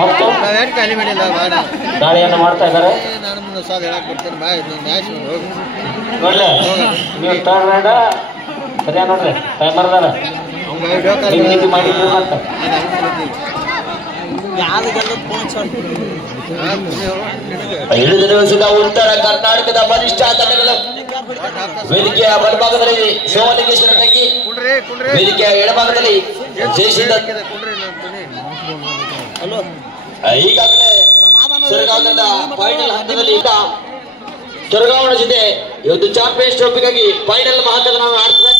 ಮತ್ತು ದಾಳಿಯನ್ನು ಮಾಡ್ತಾ ಇದ್ದಾರೆ. ನೋಡ್ಲೆ ನೀವು ತರ್ಡ್ ರೈಡ ಸರಿಯಾ ನೋಡ್ರಿ ಟೈಮರ್ದಾರ ನೀತಿ ಮಾಡಿದ್ರು ಮತ್ತೆ ಇಳಿದಿರುವಂತಹ ಉತ್ತರ ಕರ್ನಾಟಕದ ಬಲಿಷ್ಠ ತಂಡಗಳು ವೇದಿಕೆಯ ಬಲಭಾಗದಲ್ಲಿ ಶಿವಲಿಂಗೇಶ್ವರ ತಂಗಿ, ವೇದಿಕೆಯ ಎಡಭಾಗದಲ್ಲಿ ಜಯಶೀಲ. ಈಗಾಗಲೇ ಸೊರಗಾಂವದಿಂದ ಫೈನಲ್ ಹಂತದಲ್ಲಿ ಈಗ ಸೊರಗಾಂವನ ಜೊತೆ ಇವತ್ತು ಚಾಂಪಿಯನ್ಸ್ ಟ್ರೋಫಿಗಾಗಿ ಫೈನಲ್ ಮಹತ್ವವನ್ನು ಆಡ್ತದೆ.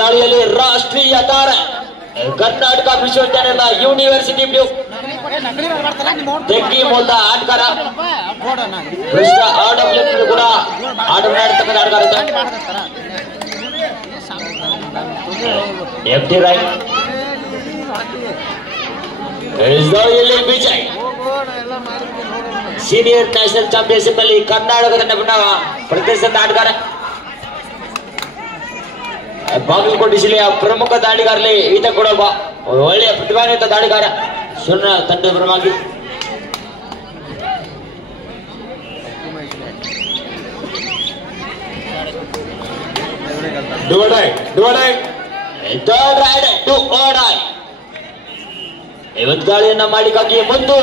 ದಾಳಿಯಲ್ಲಿ ರಾಷ್ಟ್ರೀಯ ತಾರ ಕರ್ನಾಟಕ ವಿಶ್ವವಿದ್ಯಾಲಯದ ಯೂನಿವರ್ಸಿಟಿ ಬ್ಲೂ ತೆಗ್ಗಿ ಮೂಲದ ಆಟಗಾರ ಕೂಡ ಆಟವಾಡ್ತಕ್ಕಂಥ ಆಟಗಾರ FT right Vijay senior national championship ನಲ್ಲಿ ಕರ್ನಾಟಕ ತಂಡ ಪ್ರತಿಷ್ಠಿತ ಆಟಗಾರ, ಬಾಗಲಕೋಟೆ ಜಿಲ್ಲೆಯ ಪ್ರಮುಖ ದಾಳಿಗಾರರಲ್ಲಿ ಈತ ಕೂಡ ಒಳ್ಳೆಯ ಪ್ರತಿಭಾನ್ವಿತ ದಾಳಿಗಾರ. ಸುಣ್ಣ ತಂಡದ ಪರವಾಗಿ ಇವತ್ತು ದಾಳಿಯನ್ನ ಮಾಡಿಗಾಗಿ ಮುಂದು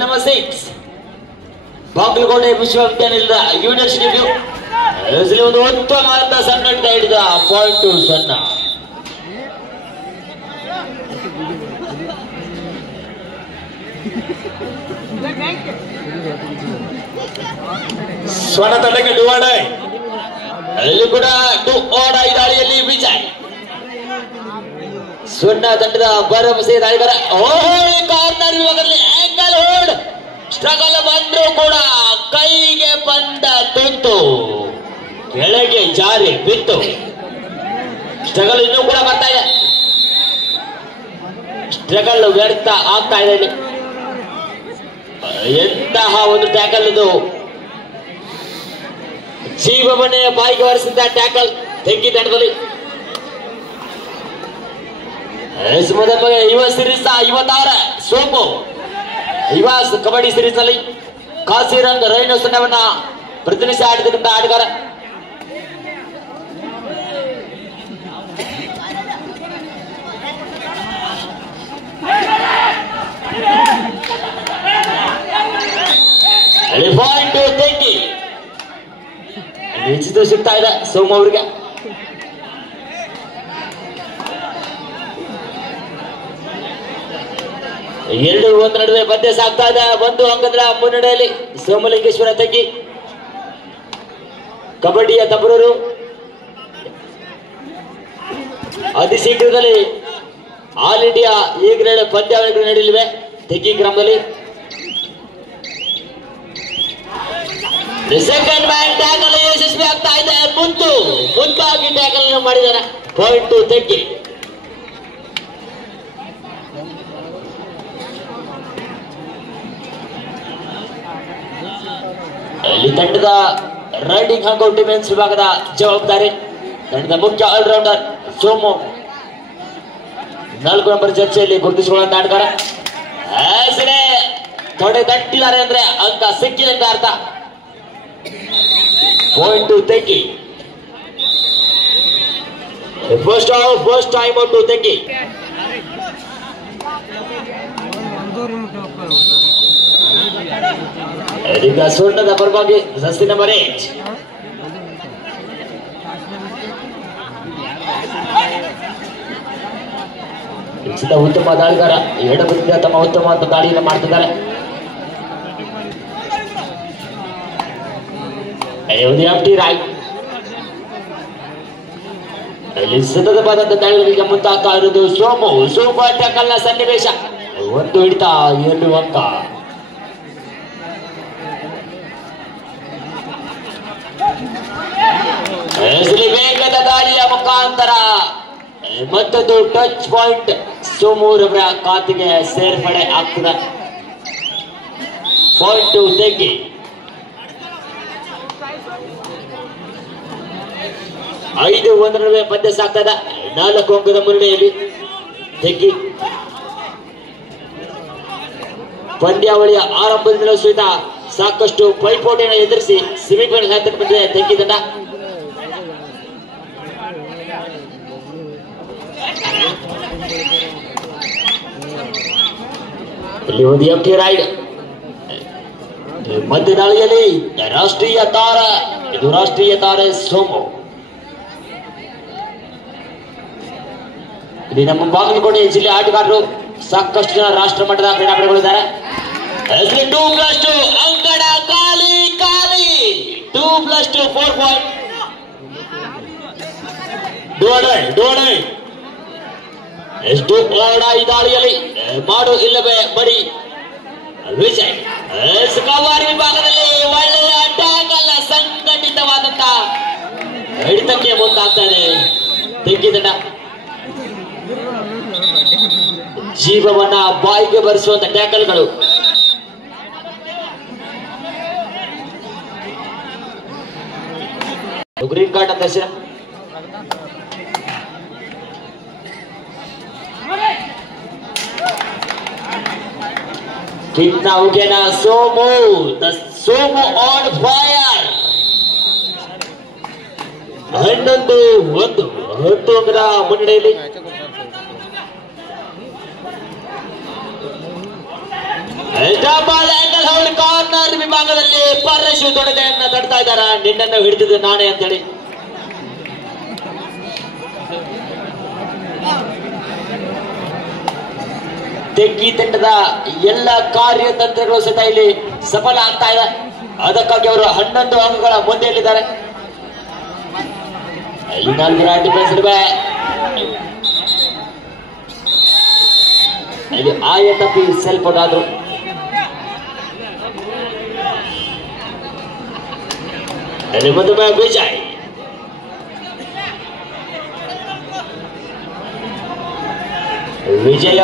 ನಂಬರ್ 6 ಬಾಗಲಕೋಟೆ ವಿಶ್ವವಿದ್ಯಾಲಯದ ಯೂನಿವರ್ಸಿಟಿ ಒಂದು ಉತ್ತಮವಾದ ಸಣ್ಣ ಹಿಡಿದ ಪಾಯಿಂಟ್ ಸಣ್ಣ ಸ್ವರ್ಣ ತಂಡಕ್ಕೆ ಡುವಾಡೈ, ಅಲ್ಲಿ ಕೂಡ ಡುವಾಡೈ ದಾಳಿಯಲ್ಲಿ ವಿಜಯ್. ಸ್ವರ್ಣ ತಂಡದ ಭರವಸೆ ದಾಳಿಗಾರ ಕಾರ್ನರ್ ವಿಭಾಗದಲ್ಲಿ ಆಂಗಲ್ ಹೋಲ್ಡ್ ಸ್ಟ್ರಗಲ್ ಬಂದ್ರು ಕೂಡ ಕೈಗೆ ಬಂದ ತುಂತು ಕೆಳಗೆ ಜಾರಿ ಬಿತ್ತು. ಸ್ಟ್ರಗಲ್ ಇನ್ನೂ ಕೂಡ ಬರ್ತಾ ಇದೆ, ಸ್ಟ್ರಗಲ್ ವ್ಯರ್ಥ ಆಗ್ತಾ ಇದೆ. ಇಲ್ಲಿ ಎಂತಹ ಒಂದು ಟ್ಯಾಕಲ್ ಇದು, ಜೀವವನ್ನೇ ಬಾಯಿಗೆ ಒರೆಸಿದ ಟ್ಯಾಕಲ್ ತೆಗ್ಗಿ ತಂಡದಲ್ಲಿ. ಯುವ ಸಿರೀಸ್ 56 ಸೋಮು ಯುವ ಕಬಡ್ಡಿ ಸಿರೀಸ್ ನಲ್ಲಿ ಕಾಸಿರಂಗ್ ರೈನೋ ತಂಡವನ್ನ ಪ್ರತಿನಿಧಿಸಿ ಆಡಿದಂತ ಆಟಗಾರ. ಪಾಯಿಂಟ್ ತೆಗ್ಗಿ ನಿಶ್ಚಿತ ಸಿಗ್ತಾ ಇದೆ ಸೋಮು ಅವರಿಗೆ. ಎರಡು ಒಂದು ನಡುವೆ ಮಧ್ಯೆ ಸಾಗ್ತಾ ಇದೆ. ಒಂದು ಅಂಕದ ಮುನ್ನಡೆಯಲ್ಲಿ ಸೋಮಲಿಂಗೇಶ್ವರ ತಂಗಿ. ಕಬಡ್ಡಿಯ ತಬರೂರು ಅತಿ ಶೀಘ್ರದಲ್ಲಿ ಆಲ್ ಇಂಡಿಯಾ ಎ ಗ್ರೇಡ್ ಪಂದ್ಯಾವಳಿಗಳು ನಡೆಯಲಿವೆ ತೆಗ್ಗಿ ಗ್ರಾಮದಲ್ಲಿ. ಸೆಕೆಂಡ್ ಮ್ಯಾನ್ ಟ್ಯಾಕಲ್ ಯಶಸ್ವಿ ಆಗ್ತಾ ಇದೆ. ಮುಂದಾಗಿ ಟ್ಯಾಕಲ್ ಮಾಡಿದ್ದಾರೆ. ಪಾಯಿಂಟ್ ತೆಗ್ಗಿ. ಇಲ್ಲಿ ತಂಡದ ರೈಡಿಂಗ್ ಹಾಗೂ ಡಿಫೆನ್ಸ್ ವಿಭಾಗದ ಜವಾಬ್ದಾರಿ ತಂಡದ ಮುಖ್ಯ ಆಲ್ರೌಂಡರ್ ಸೋಮು. 4 ನಂಬರ್ ಚರ್ಚೆಯಲ್ಲಿ ಗುರುತಿಸಿಕೊಳ್ಳುವಂತ ಆಟಗಾರ. ತೊಡೆ ತಟ್ಟಿದ್ದಾರೆ ಅಂದ್ರೆ ಅಂಕ ಸಿಕ್ಕಿದೆ ಅಂತ ಅರ್ಥ. Point Teggi. First time out Teggi. ಈಗ ಸ್ವರ್ಣದ ಪರವಾಗಿ ಜರ್ಸಿ ನಂಬರ್ 8 ಉತ್ತಮ ದಾಳಿಗಾರ. ಎಡಬದಿಯಿಂದ ತಮ್ಮ ಉತ್ತಮವಾದ ದಾಳಿಯನ್ನು ಮಾಡ್ತಿದ್ದಾರೆ. ಇಲ್ಲಿ ಸತತವಾದಂತ ದಾಳಿಗಳಿಗೆ ಮುಂದಾಗ್ತಾ ಇರುವುದು ಸೋಮು. ಸೂಪರ್ ಟ್ಯಾಕಲ್ ನ ಸನ್ನಿವೇಶ. ಒಂದು ಹಿಡಿತ 2 ಅಂಕ. ವೇಗದ ದಾಳಿಯ ಮುಖಾಂತರ ಮತ್ತೊಂದು ಟಚ್ ಪಾಯಿಂಟ್ ಸೋಮೂರವರ ಖಾತೆಗೆ ಸೇರ್ಪಡೆ ಆಗ್ತದೆ. ಪಾಯಿಂಟ್ ತೆಗಿ. ಐದು ಒಂದರ ನಡುವೆ ಪಂದ್ಯ ಸಾಗ್ತದ. 4 ಅಂಕದ ಮುನ್ನಡೆಯಲ್ಲಿ ತೆಗಿ. ಪಂದ್ಯಾವಳಿಯ ಆರಂಭದಿಂದಲೂ ಸಹಿತ ಸಾಕಷ್ಟು ಪೈಪೋಟಿಯನ್ನು ಎದುರಿಸಿ ಸೆಮಿಫೈನಲ್ ಹಂತಕ್ಕೆ ಬಂದಿದೆ ತೆಗಿ ತಂಡ. ಇಲ್ಲಿ ಒಂದು ಎಂಟಿ ರೈಡ್. ಮಧ್ಯ ದಾಳಿಯಲ್ಲಿ ರಾಷ್ಟ್ರೀಯ ತಾರೆ ಸೋಮು. ಇಲ್ಲಿ ನಮ್ಮ ಬಾಗಲಕೋಟೆ ಜಿಲ್ಲೆ ಆಟಗಾರರು ಸಾಕಷ್ಟು ಜನ ರಾಷ್ಟ್ರ ಮಟ್ಟದ ಕ್ರೀಡಾಪಟುಗಳಿದ್ದಾರೆ. 2+2 ಅಂಕಣ ಖಾಲಿ 2+2 4 ಪಾಯಿಂಟ್. ಡೋಡೈ ಎಷ್ಟು ಓಡ ಈ ದಾಳಿಯಲ್ಲಿ ಮಾಡು ಇಲ್ಲವೇ ಬಡಿ ವಿಜಯ್. ಕವಾರಿ ವಿಭಾಗದಲ್ಲಿ ಒಳ್ಳೆಯ ಟ್ಯಾಕಲ್, ಸಂಘಟಿತವಾದಂತ ಹಿಡಿತಕ್ಕೆ ಮುಂದಾಗ್ತಾನೆ ತೆಗ್ಗಿದಂಡ. ಜೀವವನ್ನ ಬಾಯಿಗೆ ಬರೆಸುವಂತ ಟ್ಯಾಕಲ್ಗಳು. ಗ್ರೀನ್ ಕಾರ್ಡ್ ಅಂತ ಹೆಸರು. ಕಿಟ್ನ ಉಗೇನ ಸೋಮು ಆನ್ ಫೈರ್. 11-1 10 ಅಂಕದ ಮುನ್ನಡೆಯಲ್ಲಿ ಡಬಲ್ ಆಂಗಲ್ ಹೌಲ್ ಕಾರ್ನರ್ ವಿಭಾಗದಲ್ಲಿ ಪರಶು ತೊಡೆಯನ್ನು ತಡ್ತಾ ಇದ್ದಾರೆ. ನಿನ್ನನ್ನು ಹಿಡಿದಿದ್ದು ನಾನೇ ಅಂತೇಳಿ. ತೆಗ್ಗಿ ತಂಡದ ಎಲ್ಲ ಕಾರ್ಯತಂತ್ರಗಳು ಸಹಿತ ಇಲ್ಲಿ ಸಫಲ ಆಗ್ತಾ ಇದೆ. ಅದಕ್ಕಾಗಿ ಅವರು 11 ಅಂಕಗಳ ಮುಂದೆಯಲ್ಲಿದ್ದಾರೆ. ಇಲ್ಲಿ ಆಯ ತಪ್ಪಿ ಸೆಲ್ಪಡಾದ್ರು. ಮಧುಮಯ ವಿಜಯ್ ವಿಜಯ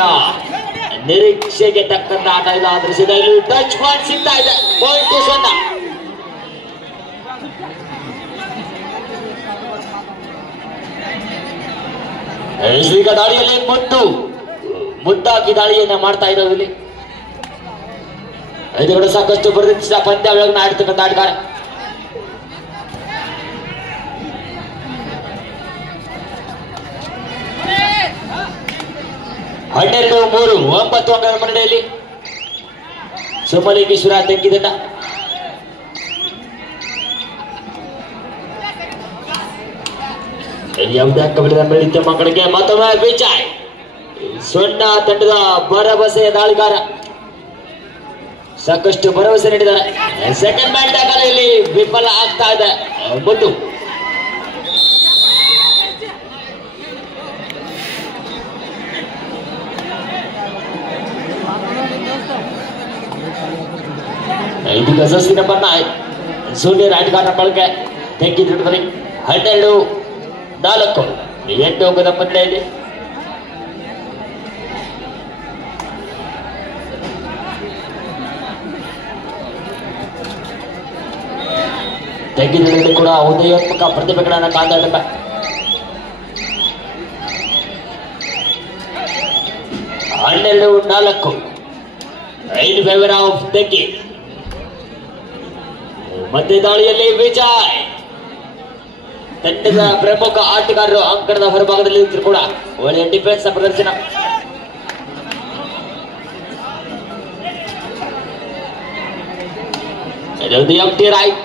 ನಿರೀಕ್ಷೆಗೆ ತಕ್ಕಂತ ಆಟ ಇಲ್ಲ. ಆದ್ರೆ ಸೀದಾ ಇಲ್ಲಿ ಟಚ್ ಪಾಯಿಂಟ್ ಸಿಗ್ತಾ ಇದೆ. ಪಾಯಿಂಟ್ 0. ಈಗ ದಾಳಿಯಲ್ಲಿ ಮುದ್ದಾಗಿ ದಾಳಿಯನ್ನ ಮಾಡ್ತಾ ಇರೋದು. ಇಲ್ಲಿ ಎದುರುಗಡೆ ಸಾಕಷ್ಟು ಪ್ರತಿಷ್ಠಿತ ಪಂದ್ಯಾವಳಿಗಳನ್ನ ಆಡ್ತಕ್ಕಂಥ ಆಟಗಾರ. ಹನ್ನೆರಡು 3 9 ಅಂಕದ ಮುನ್ನಡೆಯಲ್ಲಿ ಸೋಮಲಿಂಗೇಶ್ವರ ತೆಗ್ಗಿದಂಡ. ಯಾವುದೇ ಅಂಕ ಬೆಳೆದ ಬೆಳಿತ ಮಕ್ಕಳಿಗೆ ಮತ್ತೊಮ್ಮೆ ವಿಜಯ್. ಸೊನ್ನ ತಂಡದ ಭರವಸೆಯ ದಾಳಿಗಾರ ಸಾಕಷ್ಟು ಭರವಸೆ ನೀಡಿದ್ದಾರೆ. ಸೆಕೆಂಡ್ ಮ್ಯಾಚ್ ದಾಖಲೆಯಲ್ಲಿ ವಿಫಲ ಆಗ್ತಾ ಇದೆ. ಮುದ್ದು ಇದು ಗಜಸ್ತಿ ನಂಬರ್ 9 ಜೂನಿಯರ್ ಆಟಗಾರರ ಬಳಕೆ ತೆಗ್ಗಿದ್ರೆ 12-4 8 ಅಂಕದ ಮುನ್ನಡೆಯಲ್ಲಿ. ತೆಗ್ಗಿದ್ರಲ್ಲಿ ಕೂಡ ಉದಯೋತ್ಮಕ ಪ್ರತಿಭೆಗಳನ್ನ ಕಾದಾಟ. ಹನ್ನೆರಡು 4 in favor of ತೆಗ್ಗಿ. ಮಧ್ಯ ದಾಳಿಯಲ್ಲಿ ವಿಜಯ್ ತಂಡದ ಪ್ರಮುಖ ಆಟಗಾರರು ಅಂಕಣದ ಹೊರಭಾಗದಲ್ಲಿ ಇದ್ರು ಕೂಡ ಒಳ್ಳೆಯ ಡಿಫೆನ್ಸ್ ಪ್ರದರ್ಶನ. Empty raid.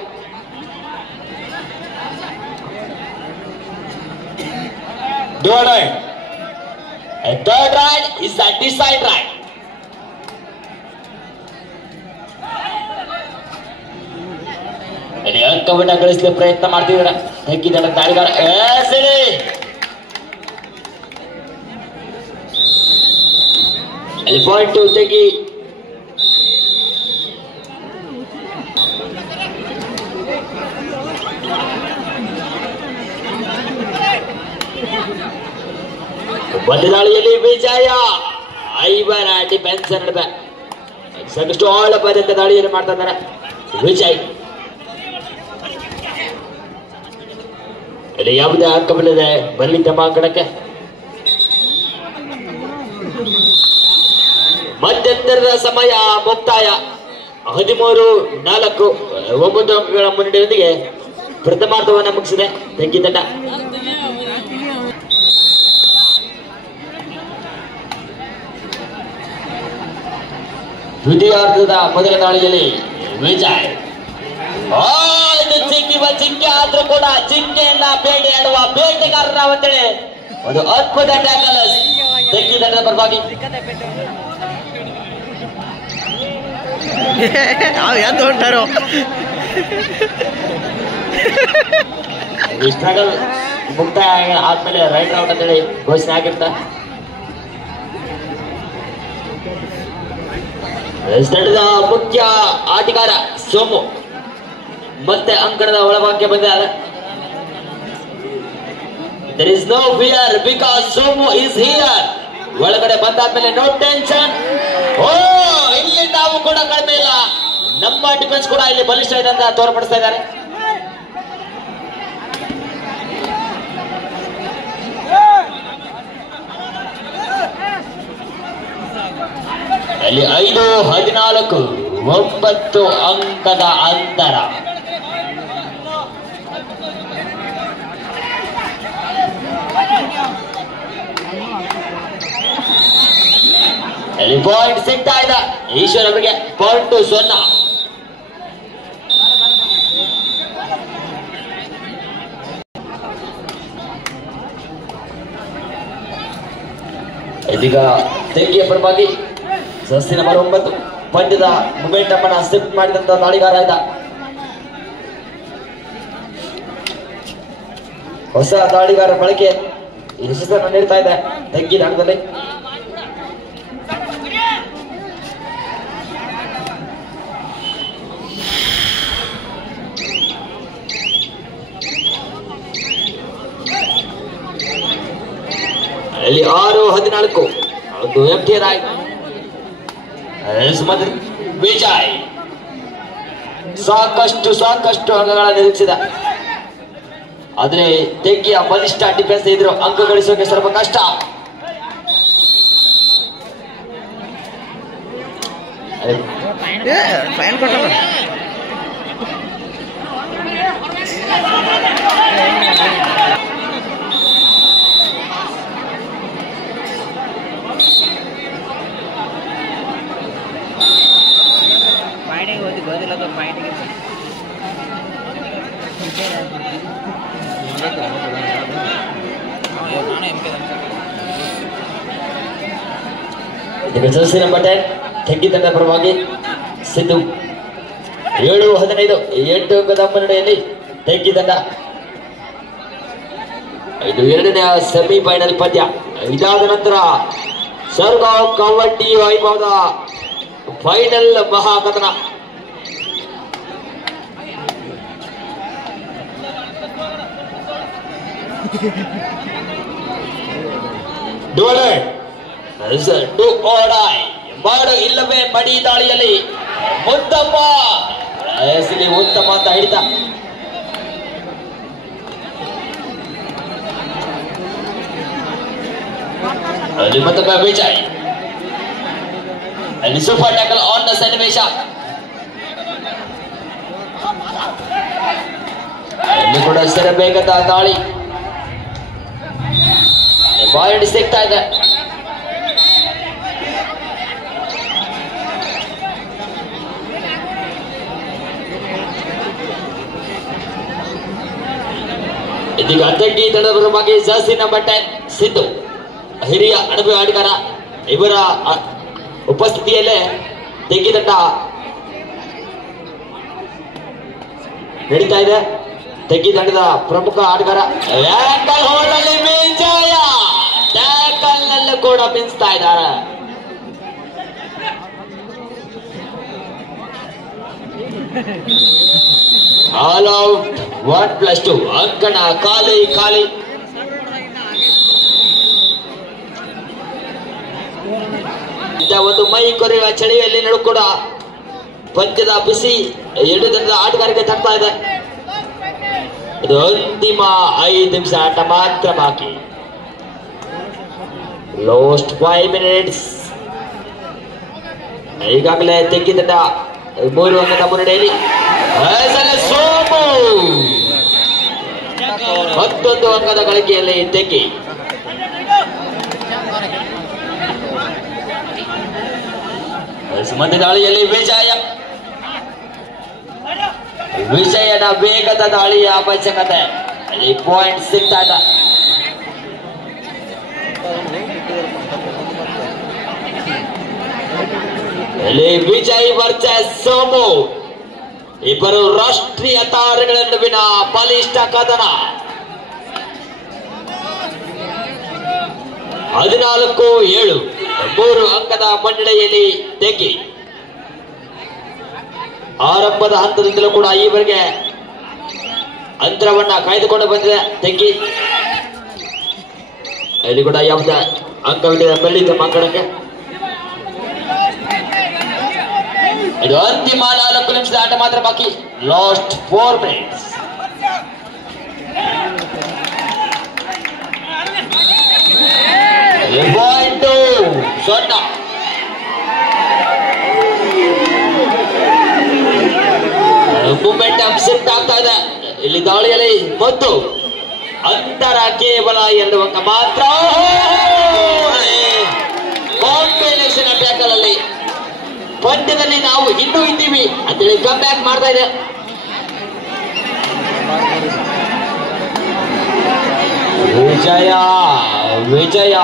third right is a decide right. ಅಂಕವನ್ನ ಗಳಿಸಲು ಪ್ರಯತ್ನ ಮಾಡ್ತಿದ್ದಾರೆ ತೆಗ್ಗಿದ ದಾಳಿಗಾರ. ಪಾಯಿಂಟ್ ತೆಗಿ. ಒಂದು ದಾಳಿಯಲ್ಲಿ ವಿಜಯ ಐವರ ಡಿಫೆನ್ಸ್ ನಡುವೆ ಸಾಕಷ್ಟು ಆಳವಾದಂತ ದಾಳಿಯನ್ನು ಮಾಡ್ತಾ ಇದ್ದಾರೆ ವಿಜಯ್. ಇಲ್ಲಿ ಯಾವುದೇ ಅಂಕವಿಲ್ಲದೆ ಬರಲಿ ತಮ್ಮ ಅಂಕಣಕ್ಕೆ. ಮಧ್ಯಂತರದ ಸಮಯ ಮುಕ್ತಾಯ 13-4 9 ಅಂಕಗಳ ಮುನ್ನಡೆಯೊಂದಿಗೆ ಪ್ರಥಮಾರ್ಧವನ್ನು ಮುಗಿಸಿದೆ ತೆಂಗಿ ತಂಡ. ದ್ವಿತೀಯಾರ್ಧದ ಮೊದಲ ದಾಳಿಯಲ್ಲಿ ವಿಜಯ್ ಇದು ಜಿಂಕೆ ಆದ್ರೂ ಕೂಡ ಜಿಂಕೆಯನ್ನ ಬೇಟೆಯಾಡುವ ಬೇಟೆಗಾರರ ಅಂತೇಳಿ ಒಂದು ಅದ್ಭುತ ಟ್ಯಾಕಲ್ ತೆಂಗಿ ತಂಡದ ಪರವಾಗಿ. ಸ್ಟ್ರಗಲ್ ಮುಕ್ತಾಯ ಆದ್ಮೇಲೆ ರೈಟ್ ಔಟ್ ಅಂತೇಳಿ ಘೋಷಣೆ ಆಗಿರ್ತ. ತಂಡದ ಮುಖ್ಯ ಆಟಗಾರ ಸೋಮು ಮತ್ತೆ ಅಂಕಣದ ಒಳಭಾಗಕ್ಕೆ ಬಂದಿದ್ದಾರೆ. There is no fear because Somu is here. ಒಳಗಡೆ ಬಂದಾದ್ಮೇಲೆ ನೋ ಟೆನ್ಷನ್. ಇಲ್ಲಿ ನಾವು ಕೂಡ ಕಡಿಮೆ ಇಲ್ಲ, ನಮ್ಮ ಡಿಫೆನ್ಸ್ ಕೂಡ ಇಲ್ಲಿ ಬಲಿಷ್ಠ ಇದೆ ಅಂತ ತೋರ್ಪಡಿಸ್ತಾ ಇದ್ದಾರೆ. ಅಲ್ಲಿ 5-14 9 ಅಂಕದ ಅಂತರ. ಅಲ್ಲಿ ಪಾಯಿಂಟ್ ಸಿಗ್ತಾ ಇದೆ ಈಶ್ವರ್ ಅವರಿಗೆ. ಪಾಯಿಂಟ್ 0. ಇದೀಗ ತೆಂಗಿಯ ಪರವಾಗಿ ಸಸ್ತಿ ನಂಬರ್ 9 ಪಂದ್ಯದ ಮೊಮೆಂಟಮ್ ಅನ್ನ ಶಿಫ್ಟ್ ಮಾಡಿದಂತ ದಾಳಿಗಾರ ಇದ್ದ. ಹೊಸ ದಾಳಿಗಾರ ಬಳಕೆ ಯಶಸ್ಸನ್ನು ನೀಡ್ತಾ ಇದೆ ತೆಂಗಿ ತಂಡದಲ್ಲಿ. ಅಲ್ಲಿ 6-14 ಒಂದು ಎಂಟಿ ರಾಯ್ ವಿಜಯ್ ಸಾಕಷ್ಟು ಅಂಕಗಳ ನಿರೀಕ್ಷಿಸಿದ. ಆದ್ರೆ ತೆಂಗಿಯ ಬಲಿಷ್ಠ ಡಿಫೆನ್ಸ್ ಇದ್ರು ಅಂಕ ಗಳಿಸೋಕೆ ಸ್ವಲ್ಪ ಕಷ್ಟ. ಜರ್ಸಿ ನಂಬರ್ 10 ತೆಂಗಿ ತಂಡ ಪರವಾಗಿ ಸಿದ್ದು 7-15 8 ಅಂಕದ ಮುನ್ನಡೆಯಲ್ಲಿ ತೆಂಗಿ ತಂಡ. ಇದು ಎರಡನೇ ಸೆಮಿಫೈನಲ್ ಪಂದ್ಯ. ಇದಾದ ನಂತರ ಸರ್ಗಾಂವ್ ಕಬಡ್ಡಿ ವೈಭವದ ಫೈನಲ್ ಮಹಾಕಥನ. ಮಾಡು ಇಲ್ಲವೇ ಮಡಿ ದಾಳಿಯಲ್ಲಿ ಉತ್ತಮ ಅಂತ ಹಿಡಿತ. ಅಲ್ಲಿ ಮತ್ತೊಮ್ಮೆ ವಿಜಯ್ ಅಲ್ಲಿ ಸೂಪರ್ ಟ್ಯಾಕಲ್ ಆನ್ ದ ಸನ್ನಿವೇಶ. ಅಲ್ಲಿ ಕೂಡ ಸೆರಬೇಕದ ದಾಳಿ ಪಾಯಿಂಟ್ ಸಿಗ್ತಾ ಇದೆ. ಇದೀಗ ತೆಂಗಿ ತಂಡದ ಪರವಾಗಿ ಜರ್ಸಿ ನಂಬರ್ 10 ಸಿದ್ದು ಹಿರಿಯ ಅನುಭವಿ ಆಟಗಾರ. ಇವರ ಉಪಸ್ಥಿತಿಯಲ್ಲೇ ತೆಂಗಿ ತಂಡ ನಡೀತಾ ಇದೆ. ತೆಂಗಿ ತಂಡದ ಪ್ರಮುಖ ಆಟಗಾರ ವಿಜಯ ಟ್ಯಾಕಲ್ ನಲ್ಲೂ ಕೂಡ ಮಿಂಚ್ತಾ ಇದ್ದಾರೆ. ಆಲ್ ಔಟ್ 1+2 ಅಂಕಣ ಖಾಲಿ. ಒಂದು ಮೈ ಕೊರೆಯುವ ಚಳಿಯಲ್ಲಿ ಕೂಡ ಪಂದ್ಯದ ಬಿಸಿ 2 ದಿನದ ಆಟಗಾರಿಕೆ ತಗ್ತಾ ಇದೆ. ಇದು ಅಂತಿಮ 5 ನಿಮಿಷ ಆಟ ಮಾತ್ರ ಬಾಕಿ. Last 5 minutes. ಈಗಾಗಲೇ ತೆಗ್ಗಿದಂಡ 3 ಅಂಕದ ಮುನ್ನಡೆಯಲ್ಲಿ ಸೋಮು ಮತ್ತೊಂದು ಅಂಕದ ಗಳಿಕೆಯಲ್ಲಿ ತೆಗ್ಗಿ. ಮಧ್ಯ ದಾಳಿಯಲ್ಲಿ ವಿಜಯನ ವೇಗದ ದಾಳಿಯ ಅವಶ್ಯಕತೆ. ಅಲ್ಲಿ ಪಾಯಿಂಟ್ ಸಿಗ್ತಾಗ ಇಲ್ಲಿ ವಿಜಯ್ ವರ್ಸಸ್ ಸೋಮು, ಇಬ್ಬರು ರಾಷ್ಟ್ರೀಯ ತಾರೆಗಳ ನಡುವಿನ ಬಲಿಷ್ಠ ಕದನ. 14-7 3 ಅಂಕದ ಮುನ್ನಡೆಯಲ್ಲಿ ತೆಗ್ಗಿ. ಆರಂಭದ ಹಂತದಿಂದಲೂ ಕೂಡ ಈವರೆಗೆ ಅಂತರವನ್ನ ಕಾಯ್ದುಕೊಂಡು ಬಂದಿದೆ ತೆಗ್ಗಿ. ಇಲ್ಲಿ ಕೂಡ ಯಾವುದೇ ಅಂಕವಿಲ್ಲ ಬೆಳ್ಳಿದ ಮಕ್ಕಳಿಗೆ. ಇದು ಅಂತಿಮ 4 ನಿಮಿಷದ ಆಟ ಮಾತ್ರ ಬಾಕಿ. Last 4 minutes. Sonna momentum shift ಆಗ್ತಾ ಇದೆ ಇಲ್ಲಿ ದಾಳಿಯಲ್ಲಿ. ಮತ್ತು ಅಂತರ ಕೇವಲ 2 ಅಂಕ ಮಾತ್ರ. ಕಾಂಬಿನೇಷನ್ ಅಟ್ಯಾಕ್ ಅಲ್ಲಿ ಪಂದ್ಯದಲ್ಲಿ ನಾವು ಇನ್ನೂ ಇದ್ದೀವಿ ಅಂತೇಳಿ ಕಮ್ ಬ್ಯಾಕ್ ಮಾಡ್ತಾ ಇದೆ. ವಿಜಯ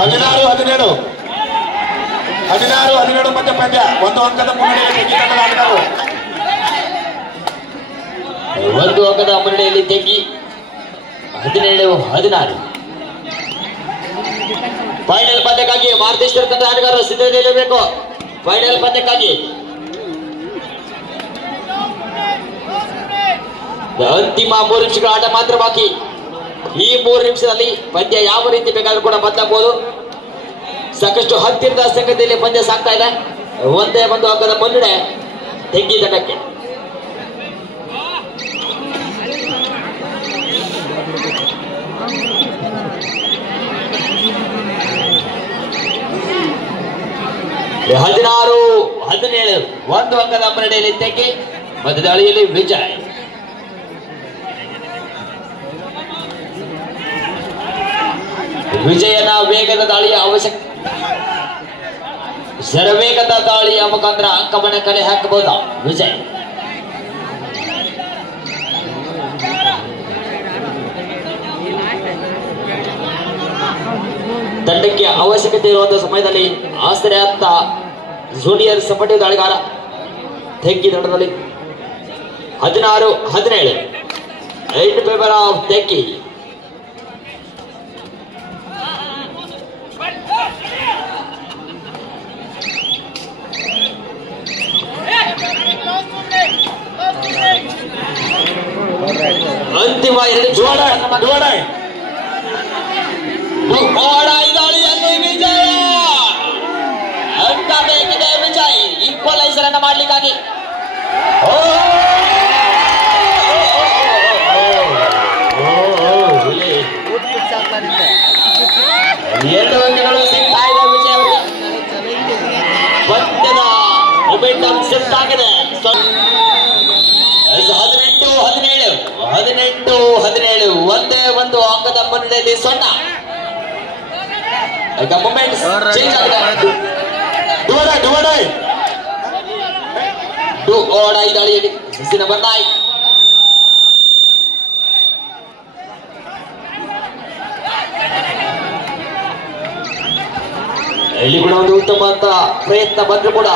16-17 ಮಧ್ಯ ಪಂದ್ಯ. 1 ಅಂಕದ ಮುನ್ನಡೆಯಲ್ಲಿ 1 ಅಂಕದ ಮುನ್ನಡೆಯಲ್ಲಿ ತೆಗ್ಗಿ. 17-16 ಫೈನಲ್ ಪಂದ್ಯಕ್ಕಾಗಿ ಮಾರ್ಗದರ್ಶನ ತಂಡ ಆಟಗಾರರು ಸಿದ್ಧತೆಯಲ್ಲಿರಬೇಕು. ಫೈನಲ್ ಪಂದ್ಯಕ್ಕಾಗಿ ಅಂತಿಮ 3 ನಿಮಿಷಗಳ ಆಟ ಮಾತ್ರ ಬಾಕಿ. ಈ 3 ನಿಮಿಷದಲ್ಲಿ ಪಂದ್ಯ ಯಾವ ರೀತಿ ಬೇಕಾದ್ರೂ ಕೂಡ ಬದಲಾಗಬಹುದು. ಸಾಕಷ್ಟು ಹತ್ತಿರದ ಸಂಗತಿಯಲ್ಲಿ ಪಂದ್ಯ ಸಾಗ್ತಾ ಇದೆ. 1 ಅಂಕದ ಮುನ್ನಡೆ ತೆಗ್ಗಿ ತಂಡಕ್ಕೆ. ಹದಿನಾರು 17 1 ಅಂಕದ ಮುನ್ನಡೆಯಲ್ಲಿ ತೆಗ್ಗಿ. ಮಧ್ಯ ದಾಳಿಯಲ್ಲಿ ವಿಜಯ್. ವಿಜಯನ ವೇಗದ ದಾಳಿಯ ಅವಶ್ಯಕ. ಶರವೇಗದ ದಾಳಿಯ ಮುಖಾಂತರ ಅಂಕವನ್ನು ಕಲೆ ಹಾಕಬಹುದಾ ವಿಜಯ್? ತಂಡಕ್ಕೆ ಅವಶ್ಯಕತೆ ಇರುವಂತಹ ಸಮಯದಲ್ಲಿ ಆಶ್ರಯಾತ್ತ ಜೂನಿಯರ್ ಸಪಟಿ ದಾಳಿಗಾರ ತೆಗ್ಗಿ ತಂಡದಲ್ಲಿ 16-17 8 ಫೇವರ್ ಆಫ್ ತೆಗ್ಗಿ. ಅಂತಿಮ 2 ದಾಳಿಯಲ್ಲಿ ವಿಜಯ ಅಂಕ ಬೇಕಿದೆ. ವಿಜಯ್ ಈಕ್ವಲೈಸರ್ ಅನ್ನು ಮಾಡ್ಲಿಕ್ಕಾಗಿ 2 ಅಂಕಗಳು ಸಿಗ್ತಾ ಇದೆ ವಿಜಯ್ ಅವರಿಗೆ. ಪಂದ್ಯದ ಮೊಮೆಂಟಮ್ ಶಿಫ್ಟ್ ಆಗಿದೆ. 18-17 1 ಅಂಕದ ಮುನ್ನಡೆಯಲ್ಲಿ ಸೊನ್ನ. ಈಗ ಮೊಮೆಂಟ್ ಚೇಂಜ್ ಆಗಿದೆ. ದಾಳಿಯಲ್ಲಿ ನಂಬರ್ 9 ಇಲ್ಲಿ ಕೂಡ ಒಂದು ಉತ್ತಮ ಅಂತ ಪ್ರಯತ್ನ ಬಂದ್ರು ಕೂಡ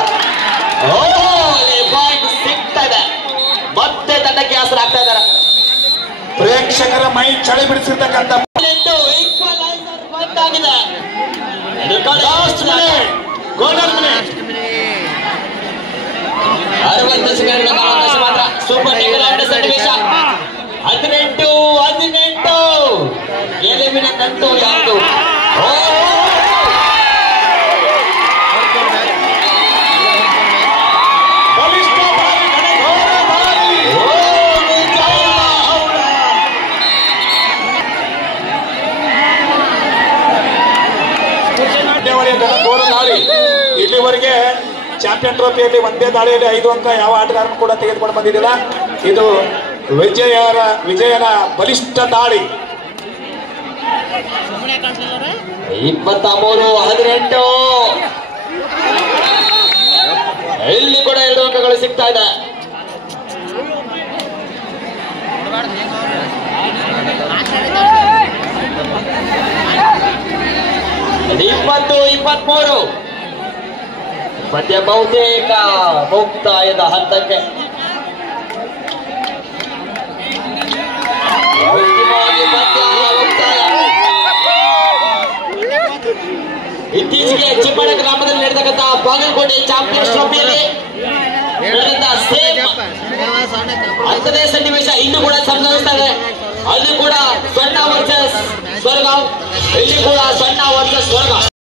ಪಾಯಿಂಟ್ ಸಿಗ್ತಾ ಇದೆ. ಮತ್ತೆ ತಂಡಕ್ಕೆ ಆಸರಾಗ್ತಾ ಇದ್ದಾರೆ. ಪ್ರೇಕ್ಷಕರ ಮೈ ಚಳಿ ಬಿಡಿಸಿರ್ತಕ್ಕಂಥ 60 ಸೆಕೆಂಡ್ಗಳ ಅವಕಾಶ ಮಾತ್ರ. ಸೂಪರ್ ಟೇಕಲ್ ಸನ್ನಿವೇಶ. 18 ಗೆಲುವಿನ ನಂಟು ಯಾವುದು? ಇಲ್ಲಿವರೆಗೆ ಚಾಂಪಿಯನ್ ಟ್ರೋಫಿಯಲ್ಲಿ ಒಂದೇ ದಾಳಿಯಲ್ಲಿ 5 ಅಂಕ ಯಾವ ಆಟಗಾರನು ಕೂಡ ತೆಗೆದುಕೊಂಡು ಬಂದಿದ್ದಿಲ್ಲ. ಇದು ವಿಜಯನ ಬಲಿಷ್ಠ ದಾಳಿ. 23-18 ಇಲ್ಲಿ ಕೂಡ 2 ಅಂಕಗಳು ಸಿಗ್ತಾ ಇದೆ. 20-23 ಪಂದ್ಯ ಬಹುತೇಕ ಮುಕ್ತಾಯದ ಹಂತಕ್ಕೆ. ಅಂತಿಮವಾಗಿ ಪಂದ್ಯ ಮುಕ್ತಾಯ. ಇತ್ತೀಚೆಗೆ ಚಿಪ್ಪಳ ಗ್ರಾಮದಲ್ಲಿ ನಡೆದಕ್ಕಂತಹ ಬಾಗಲಕೋಟೆ ಚಾಂಪಿಯನ್ಸ್ ಟ್ರೋಫಿಯಲ್ಲಿ ನಡೆದ ಸೇಮ್ 10ನೇ ಸನ್ನಿವೇಶ ಇನ್ನು ಕೂಡ ಸಂಭವಿಸ್ತಾ ಇದೆ. ಅದು ಕೂಡ ಸ್ವರ್ಣ ವರ್ಷ